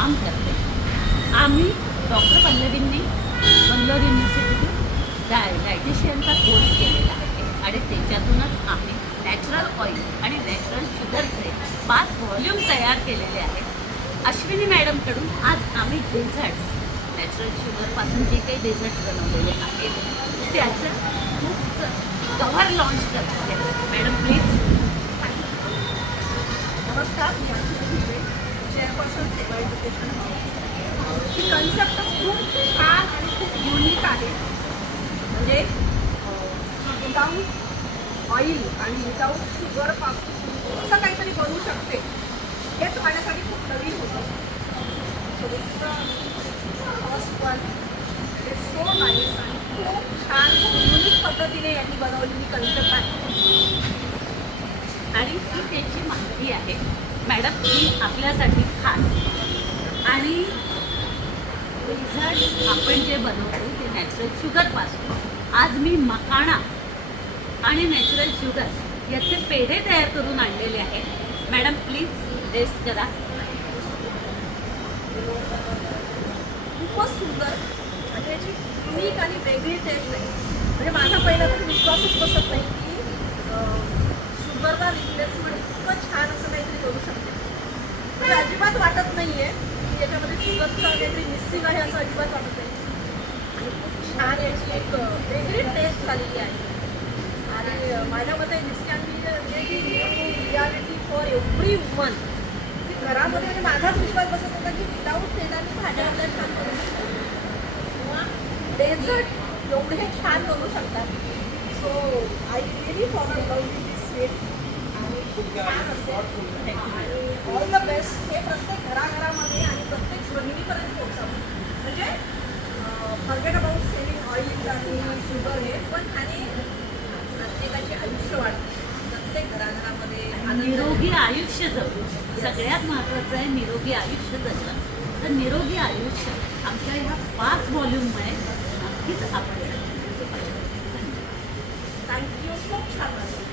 काम करते. आम्ही डॉक्टर पल्लवींनी बंगलोर युनिव्हर्सिटीतून डायटिशियनचा कोर्स केलेला आहे आणि त्याच्यातूनच आम्ही नॅचरल ऑइल आणि नॅचरल शुगरचे 5 व्हॉल्यूम तयार केलेले आहेत. अश्विनी मॅडमकडून आज आम्ही डेझर्ट्स नॅचरल शुगरपासून जे काही डेझर्ट्स बनवलेले आहेत त्याचं खूप कव्हर लॉन्च करत आहे. Madam please. नमस्कार, मी अश्विनी हिरे, चेअरपर्सन सेवा एज्युकेशन हाऊस. ही कन्सेप्ट खूप छान आणि खूप युनिक आहे. म्हणजे विदाऊट ऑइल आणि विदाऊट शुगरपासून असं काहीतरी बनवू शकते हेच माझ्यासाठी खूप नवीन होतं. First one is so nice आणि खूप छान युनिक पद्धतीने यांनी बनवलेली कन्सेप्ट आहे. आणि ही त्याची माहिती आहे. मॅडम ही आपल्यासाठी खास आणि रिझल्ट आपण जे बनवतो ते नॅचरल शुगरपासून. आज मी मखाणा आणि नॅचरल शुगर याचे पेढे तयार करून आणलेले आहेत. मॅडम प्लीज टेस्ट करा. खूपच सुंदर म्हणजे याची युनिक आणि वेगळी टेस्ट आहे. म्हणजे माझा पहिला तर विश्वासच बसत नाही की शुगरला रिप्लेसमेंट इतकं छान असं काहीतरी करू शकते. पण अजिबात वाटत नाही आहे की याच्यामध्ये शुगरचं काहीतरी मिसिंग आहे असं अजिबात वाटत नाही. आणि खूप छान याची एक वेगळी टेस्ट झालेली आहे. आणि माझ्या मते this can be very new reality for every woman. घरामध्ये म्हणजे माझाच विश्वास बसत होता की विदाऊट तेलाने भाज्या आपल्या छान बनवू शकतात किंवा डेझर्ट एवढे छान बनवू शकतात. So I really follow love this sweet आणि खूप छान असते. आणि ऑल द बेस्ट हे प्रत्येक घराघरामध्ये आणि प्रत्येक गृहिणीपर्यंत पोहोचावं. म्हणजे फॉरगेट अबाउट सेविंग ऑइल आणि शुगर हे पण आणि प्रत्येकाचे आयुष्य वाढते. प्रत्येक घराघरामध्ये निरोगी आयुष्य जगू. सगळ्यात महत्त्वाचं आहे निरोगी आयुष्य जगणं. तर निरोगी आयुष्य आमच्या ह्या 5 व्हॉल्यूममुळे नक्कीच आपण थँक्यू. खूप छान वाटलं.